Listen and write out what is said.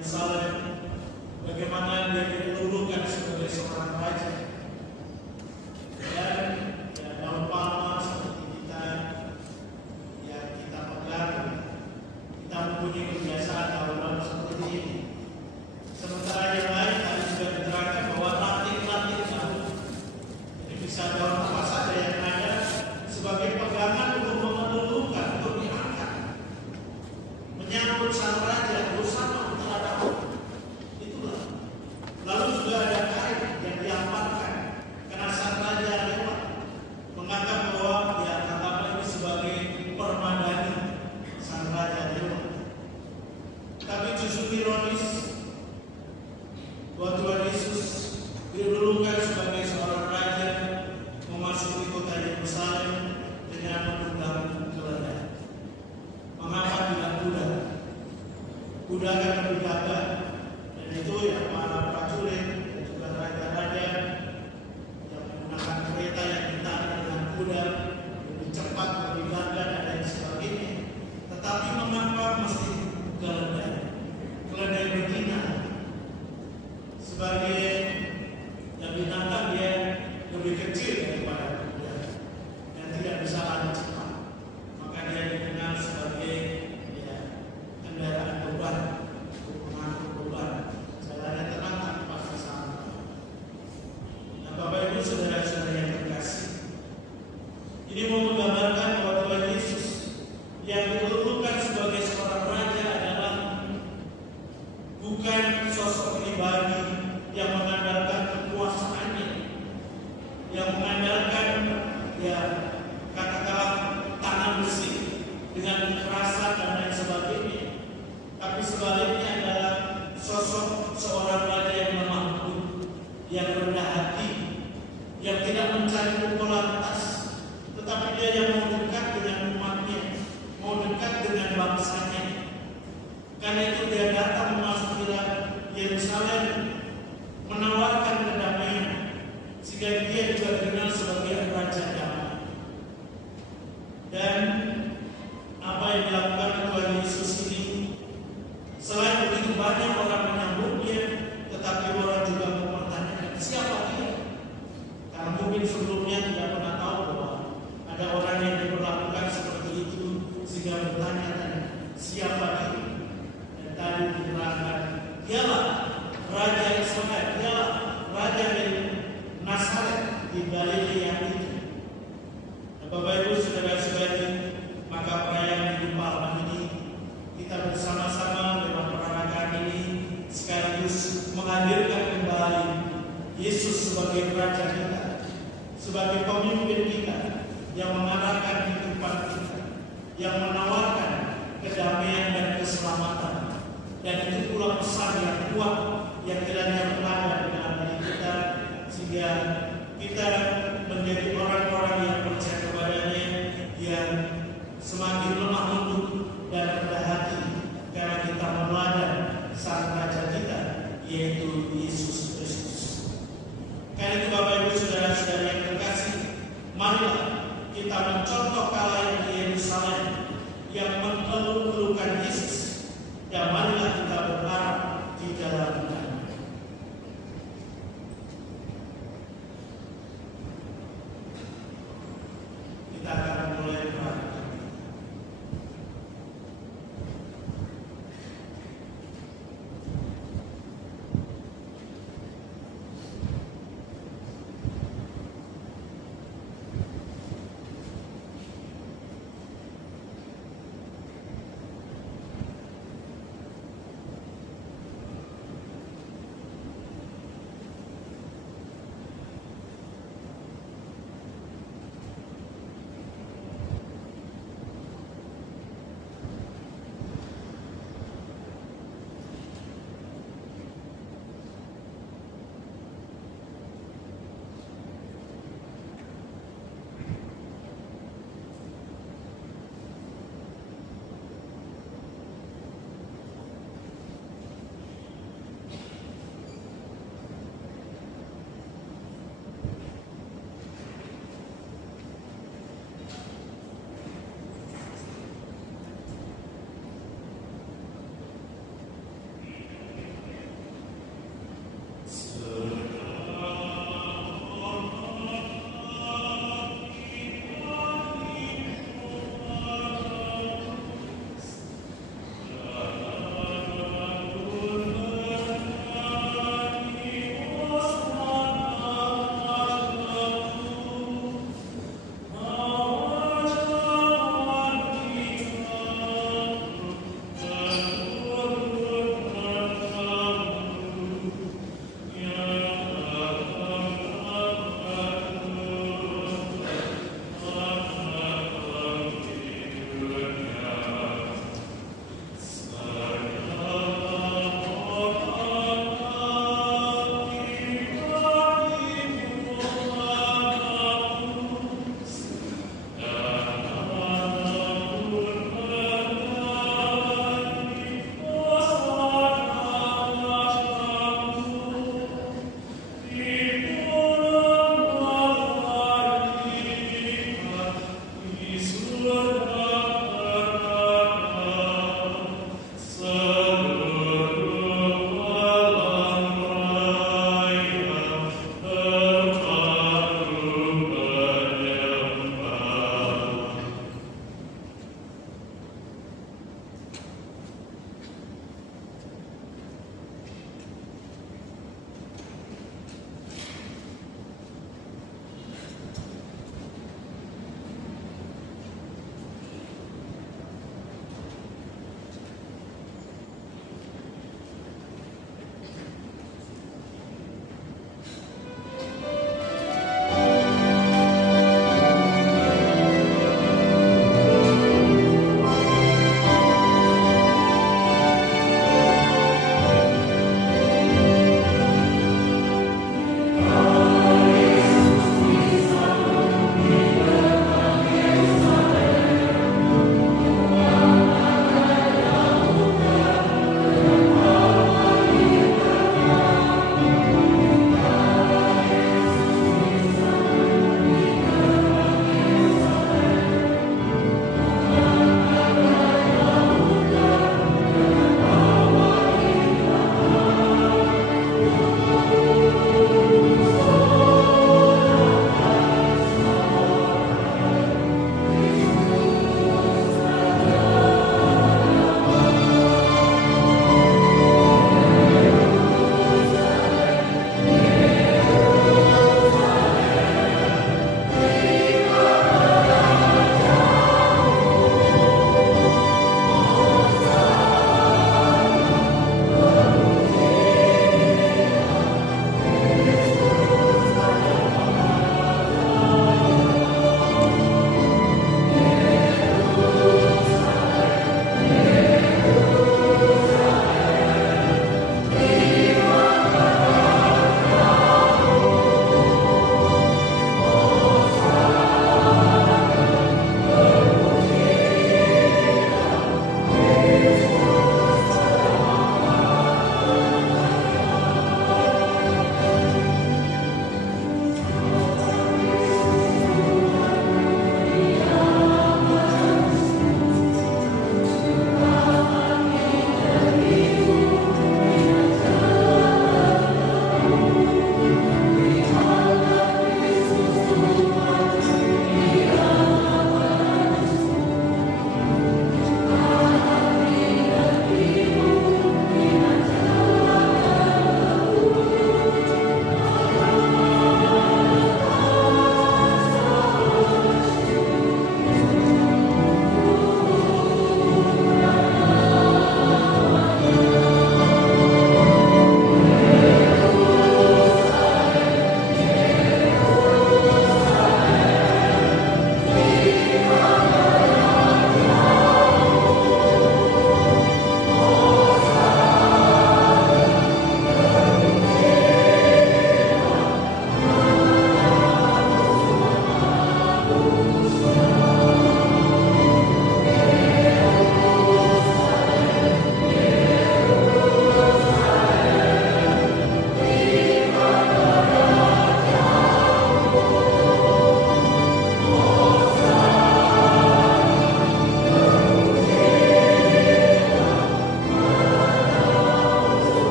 Yerusalem, bagaimana dia dilulukan sebagai seorang raja. Dan daun palma seperti kita pegang, kita mempunyai kebiasaan daun seperti ini. Sementara yang lain tadi juga diterangkan bahwa ranting-ranting daun, jadi bisa daun apa saja yang ada sebagai pegangan untuk mengelulukan, untuk diangkat, menyambut sang raja bersama terhadap itulah. Lalu juga ada kain yang diamankan karena sang raja lewat, menganggap bahwa dia anggap ini sebagai permadani sang raja lewat. Tapi justru ironis, bahwa Tuhan Yesus dilulukan sebagai seorang raja memasuki kota Yerusalem dengan menunggang keledai. Mengapa tidak kuda? Kuda kan lebih gagah, dan itu yang para prajurit dan juga raja-raja yang menggunakan kereta yang ditarik dengan kuda lebih cepat, lebih gagah dan lain sebagainya. Tetapi mengapa mesti keledai? Keledai betina sebagai yang binatang dia lebih kecil daripada kuda dan tidak bisa lari cepat, maka dia dikenal sebagai kendaraan beban untuk mengangkut beban. Jalannya tenang tanpa sesama. Nah, Bapak Ibu saudara-saudara yang terkasih, ini mau menggambarkan bahwa Tuhan Yesus yang dilulukan sebagai seorang raja adalah bukan sosok pribadi yang mengandalkan kekuasaannya, yang mengandalkan katakanlah tangan besi dengan kekerasan dan lain sebagainya. Tapi sebaliknya adalah sosok seorang raja yang lemah lembut, yang rendah hati, yang tidak mencari popularitas, tetapi dia yang mau dekat dengan umatnya, mau dekat dengan bangsanya. Karena itu dia datang memasuki Yerusalem, menawarkan kedamaian, sehingga dia juga dikenal sebagai raja damai. Dan apa yang dilakukan Tuhan Yesus ini, selain begitu banyak orang menyambutnya, tetapi orang juga mempertanyakan siapa dia. Karena mungkin sebelumnya tidak pernah tahu bahwa ada orang yang diperlakukan seperti itu, sehingga bertanya-tanya siapa dia. Dan tadi diterangkan, dialah Raja Israel, dialah Raja dari Nazaret di Galilea itu. Dan Bapak Ibu saudara-saudari, maka perayaan Minggu Palma ini kita bersama-sama lewat perayaan ini sekaligus menghadirkan kembali Yesus sebagai Raja kita, sebagai pemimpin kita yang mengarahkan kehidupan kita, yang menawarkan kedamaian dan keselamatan. Dan itu pula pesan yang kuat yang kiranya berada di dalam diri kita, sehingga kita menjadi orang-orang yang percaya kepadanya, yang semakin lemah lembut dan rendah hati, karena kita meneladani sang Raja kita, yaitu Yesus Kristus. Karena itu Bapak Ibu saudara-saudara yang terkasih, marilah kita mencontoh kalayak di Yerusalem yang mengeluh-elukan Yesus, dan